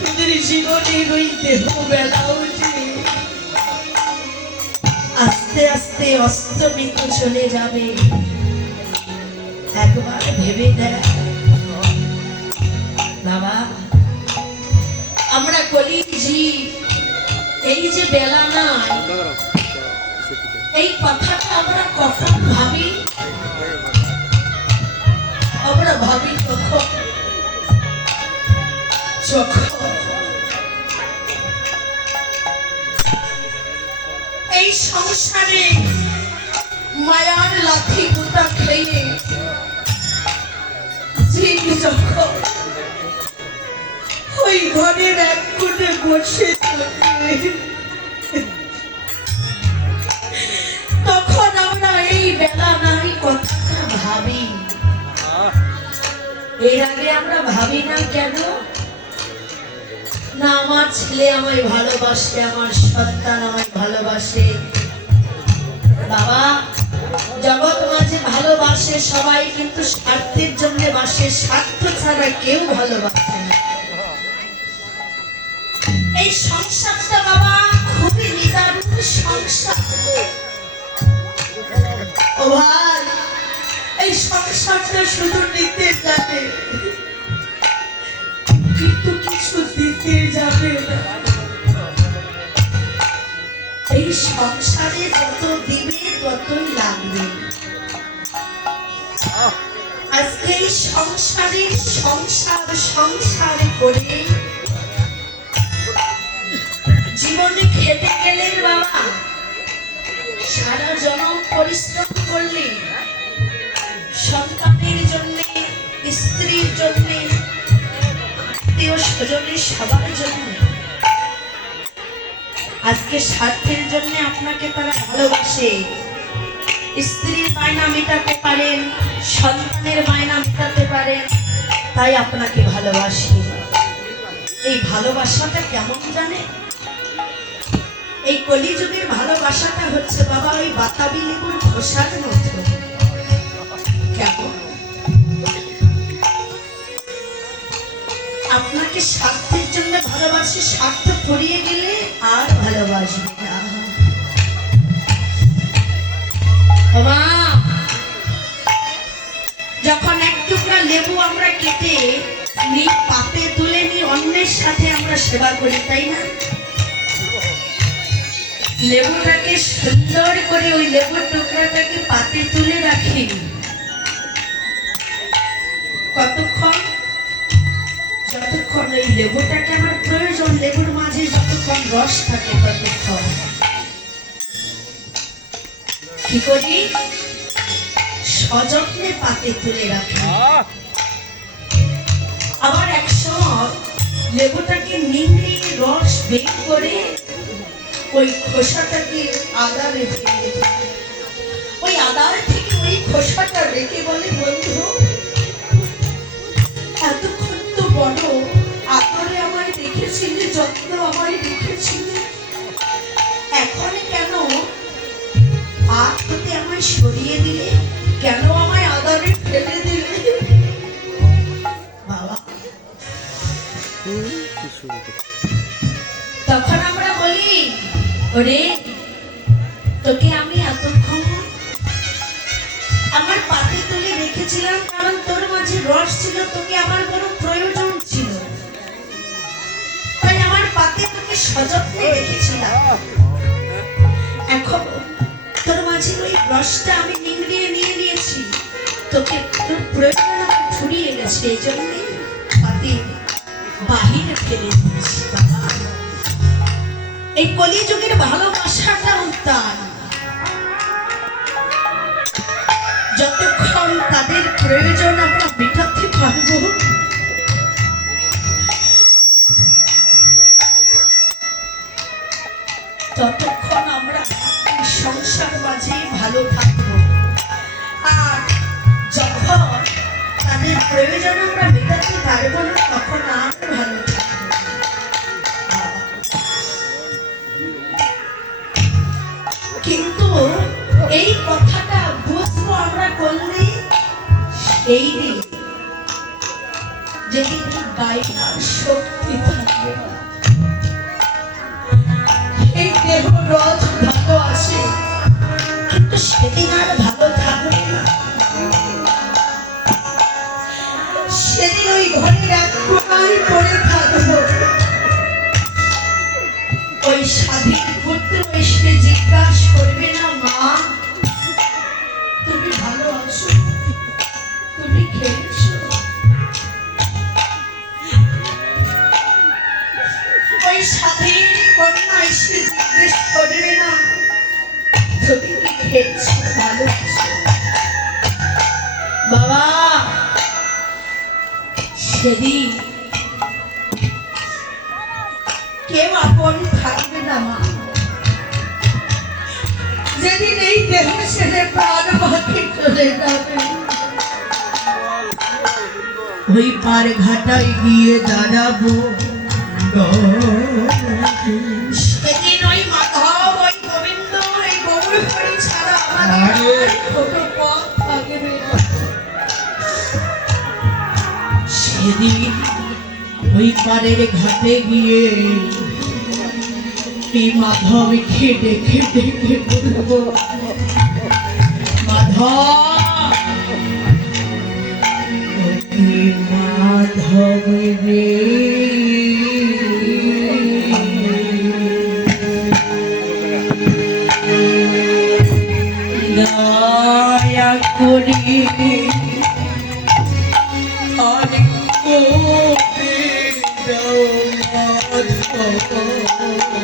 তোদের আস্তে আস্তে অস্তমিত চলে যাবে। একবার ভেবে দেয় বাবা আমরা কলি জি এই যে বেলা নাই এই কথাটা আমরা কখন ভাবি? এই সংসারে মায়ার লাথি গুতা খেয়ে যখন ওই ঘরের এক কোণে বসে তখন আমরা এই বেলা নাই কথাটা ভাবি। এর আগে আমরা ভাবি না কেন? না, আমার ছেলে আমায় ভালোবাসে, আমার সন্তান আমায় ভালোবাসে। বাবা, জগৎ মাঝে ভালোবাসে সবাই, কিন্তু স্বার্থের জন্য বাসে স্বার্থ ছাড়া কেউ ভালোবাসে না। এই সংসারটা বাবা, খুবই নিদারুণ সংসার। ও ভাই, এই সংসারটা শুধু নিতে জানে সংসারে যত দিবে ততই লাগবে। আজকে এই সংসারে সংসার সংসার করে জীবনে খেতে গেলেন বাবা সারা জনম পরিশ্রম করলে সন্তানের জন্য স্ত্রীর জন্য আত্মীয় স্বজনের সবার জন্য আজকে স্বার্থের জন্য আপনাকে তারা ভালোবাসে। স্ত্রীর মায়না মেটাতে পারেন, সন্তানের মায়না মেটাতে পারেন, তাই আপনাকে ভালোবাসি। এই ভালোবাসাটা কেমন জানে? এই কলিযুগের ভালোবাসাটা হচ্ছে বাবা ওই বাতাবি লেবুর খোসার মতো। কেমন? আপনাকে স্বার্থের জন্য ভালোবাসি, স্বার্থ ফুরিয়ে গেলে আর ভালোবাসবে না। যখন এক টুকরা লেবু আমরা কেটে তুলে অন্যের সাথে আমরা সেবা করি, তাই না? লেবুটাকে সুন্দর করে ওই লেবুর টুকরাটাকে পাতে তুলে রাখি। কতক্ষণ যতক্ষণ এই লেবুটাকে আমার প্রয়োজন? লেবুর মাঝে যতক্ষণ রস থাকে, ততক্ষণ। কি করি? সযত্নে পাতে তুলে রাখি। আবার এক সময় লেবুটাকে নিংড়ে রস বের করে ওই খোসাটাকে ফেলে দিই। ওই আদার থেকে ওই খোসাটা রেখে বলে, বন্ধু, এতক্ষণ তো বড় দেখেছিলে যত্ন আমায় দেখেছিলে এখন কেন হাত হতে আমায় সরিয়ে দিলে? কেন আমায় আদরে ফেলে দিলে? বাবা। তখন আমরা বলি, ওরে, তোকে আমি এতক্ষণ আমার পাতে তুলে রেখেছিলাম, কারণ তোর মাঝে রস ছিল, তোকে আমার পাতে তোকে সযত্নে রেখেছিলাম। এখন তোর মাঝে ওই রসটা আমি নিংড়িয়ে নিয়ে নিয়েছি। তোকে তোর প্রয়োজন ফুরিয়ে গেছে, এই জন্যে বাহিরে ফেলে দিয়েছি, বাবা। এই কলিযুগের ভালোবাসাটা উত্তান যতক্ষণ তাদের প্রয়োজন আমরা মেটাতে পারব ততক্ষণ আমরা সংসার মাঝে ভালো থাকব, আর যখন তাদের প্রয়োজন আমরা মেটাতে পারব না, তখন আর ভালো কিন্তু এই কথাটা বুঝব আমরা করলে সেই দিন যেদিন এই গায়ে শক্তি থাকবে। না রোজ ভালো আসে কিন্তু সেদিন আর ভালো থাকবে সেদিন ওই ঘরের এক কোনায় পড়ে থাকব। ওই স্বাধীন পুত্র এসে জিজ্ঞাসা করবে না মা। বাবা! সেদিন কেউ আপন থাকবে না মা। যেদিন এই দেহ ছেড়ে প্রাণ গিয়ে দাঁড়াবো। সেদিন ওই পারের ঘাটে গিয়ে মাধবকে ডেকে ডেকে বলব মাধব মাধব রে।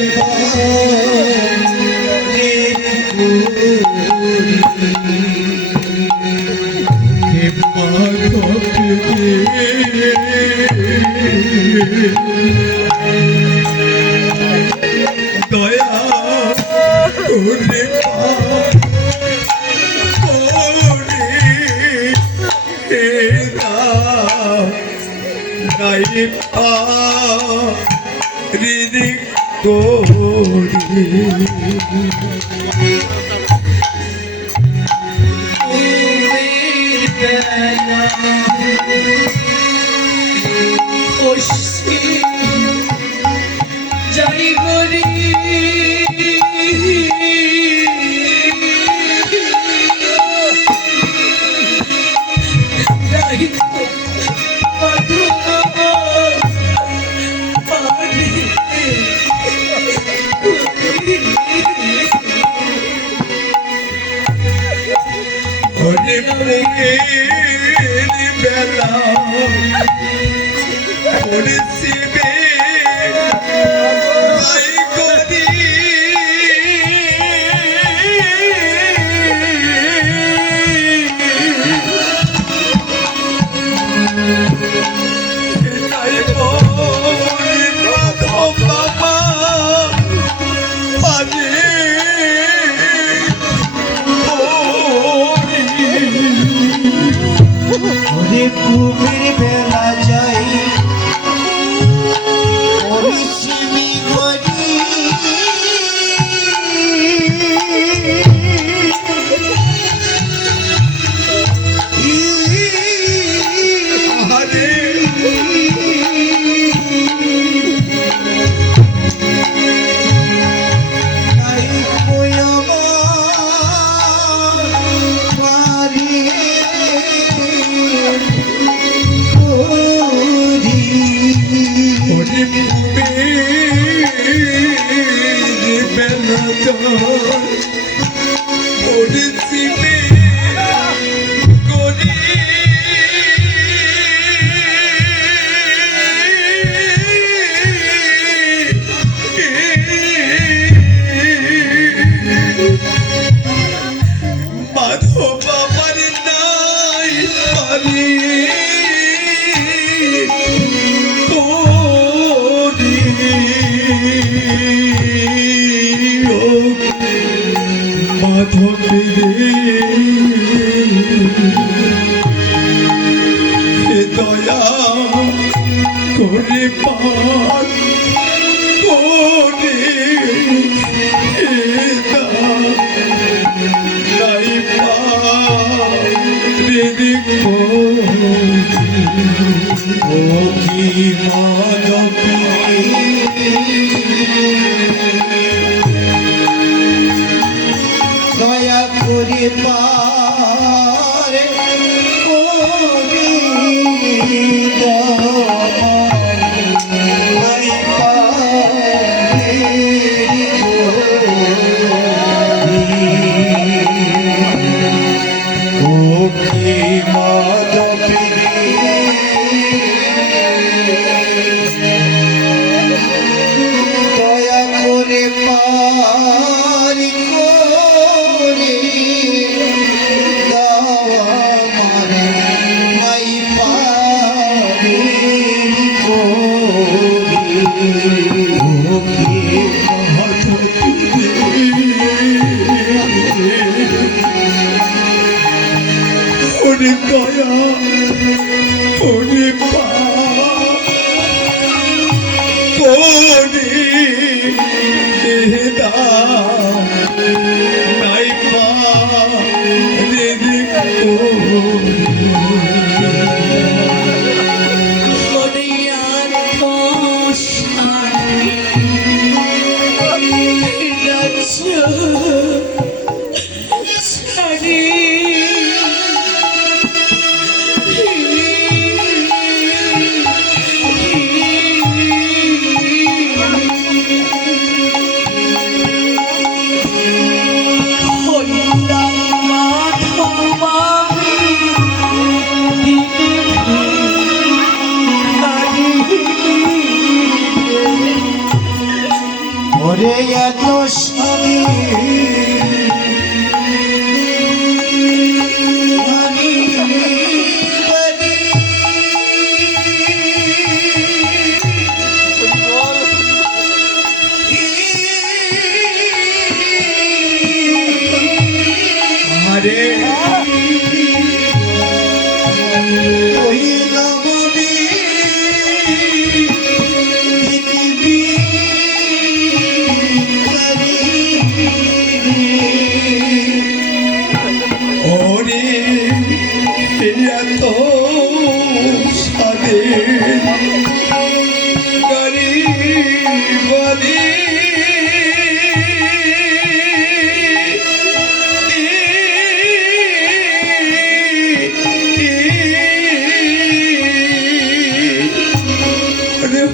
Thank you. জয় মুখের বেলা হরে পার Yeah, yeah, Josh, I'm.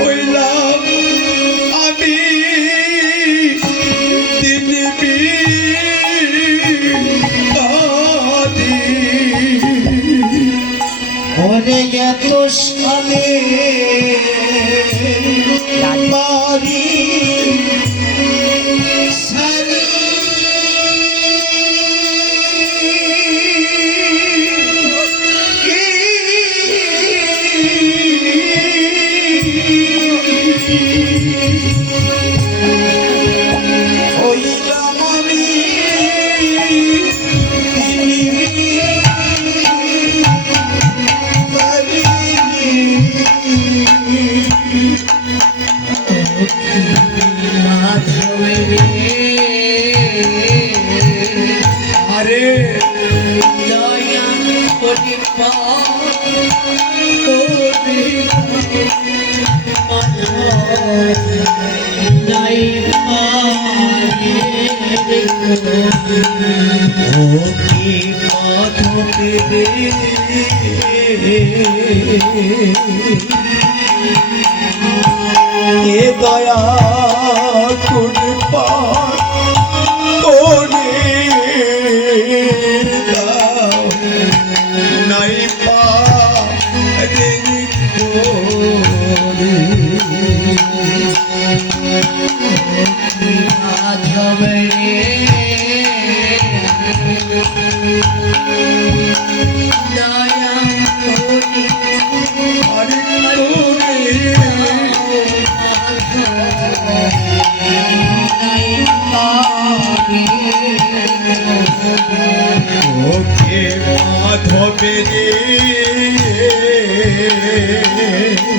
হইলাম আমি ওরে গেত